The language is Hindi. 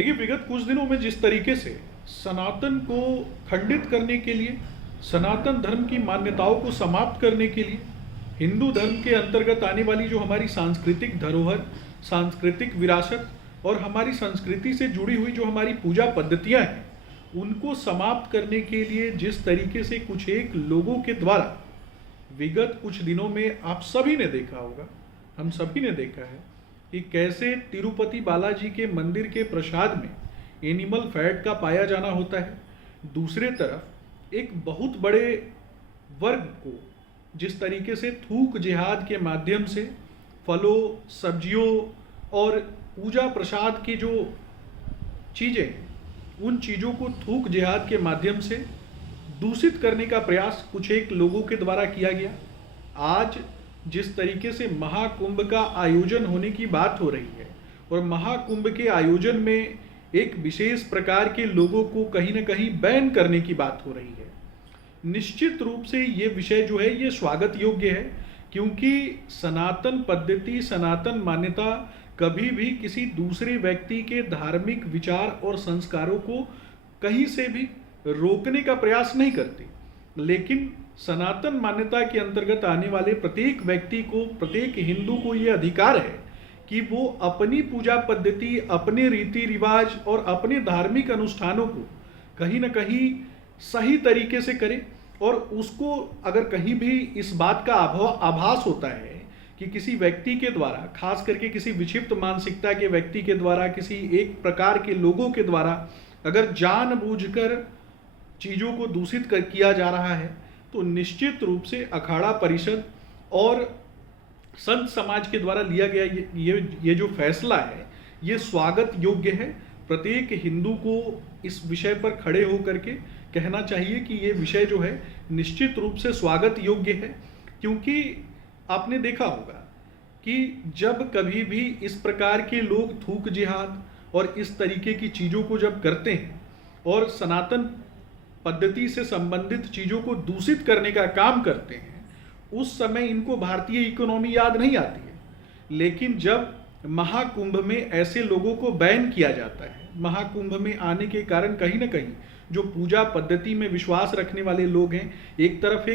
देखिए, विगत कुछ दिनों में जिस तरीके से सनातन को खंडित करने के लिए, सनातन धर्म की मान्यताओं को समाप्त करने के लिए, हिंदू धर्म के अंतर्गत आने वाली जो हमारी सांस्कृतिक धरोहर, सांस्कृतिक विरासत और हमारी संस्कृति से जुड़ी हुई जो हमारी पूजा पद्धतियां हैं, उनको समाप्त करने के लिए जिस तरीके से कुछ एक लोगों के द्वारा विगत कुछ दिनों में आप सभी ने देखा होगा, हम सभी ने देखा है कि कैसे तिरुपति बालाजी के मंदिर के प्रसाद में एनिमल फैट का पाया जाना होता है। दूसरे तरफ एक बहुत बड़े वर्ग को जिस तरीके से थूक जिहाद के माध्यम से फलों, सब्जियों और पूजा प्रसाद की जो चीज़ें हैं, उन चीज़ों को थूक जिहाद के माध्यम से दूषित करने का प्रयास कुछ एक लोगों के द्वारा किया गया। आज जिस तरीके से महाकुंभ का आयोजन होने की बात हो रही है और महाकुंभ के आयोजन में एक विशेष प्रकार के लोगों को कहीं ना कहीं बैन करने की बात हो रही है, निश्चित रूप से ये विषय जो है ये स्वागत योग्य है, क्योंकि सनातन पद्धति, सनातन मान्यता कभी भी किसी दूसरे व्यक्ति के धार्मिक विचार और संस्कारों को कहीं से भी रोकने का प्रयास नहीं करती। लेकिन सनातन मान्यता के अंतर्गत आने वाले प्रत्येक व्यक्ति को, प्रत्येक हिंदू को ये अधिकार है कि वो अपनी पूजा पद्धति, अपने रीति रिवाज और अपने धार्मिक अनुष्ठानों को कहीं ना कहीं सही तरीके से करे। और उसको अगर कहीं भी इस बात का आभास होता है कि किसी व्यक्ति के द्वारा, खास करके किसी विक्षिप्त मानसिकता के व्यक्ति के द्वारा, किसी एक प्रकार के लोगों के द्वारा अगर जानबूझकर चीज़ों को दूषित किया जा रहा है, तो निश्चित रूप से अखाड़ा परिषद और संत समाज के द्वारा लिया गया ये जो फैसला है, ये स्वागत योग्य है। प्रत्येक हिंदू को इस विषय पर खड़े होकर के कहना चाहिए कि ये विषय जो है निश्चित रूप से स्वागत योग्य है, क्योंकि आपने देखा होगा कि जब कभी भी इस प्रकार के लोग थूक जिहाद और इस तरीके की चीज़ों को जब करते हैं और सनातन पद्धति से संबंधित चीज़ों को दूषित करने का काम करते हैं, उस समय इनको भारतीय इकोनॉमी याद नहीं आती है। लेकिन जब महाकुंभ में ऐसे लोगों को बैन किया जाता है, महाकुंभ में आने के कारण कहीं ना कहीं जो पूजा पद्धति में विश्वास रखने वाले लोग हैं, एक तरफ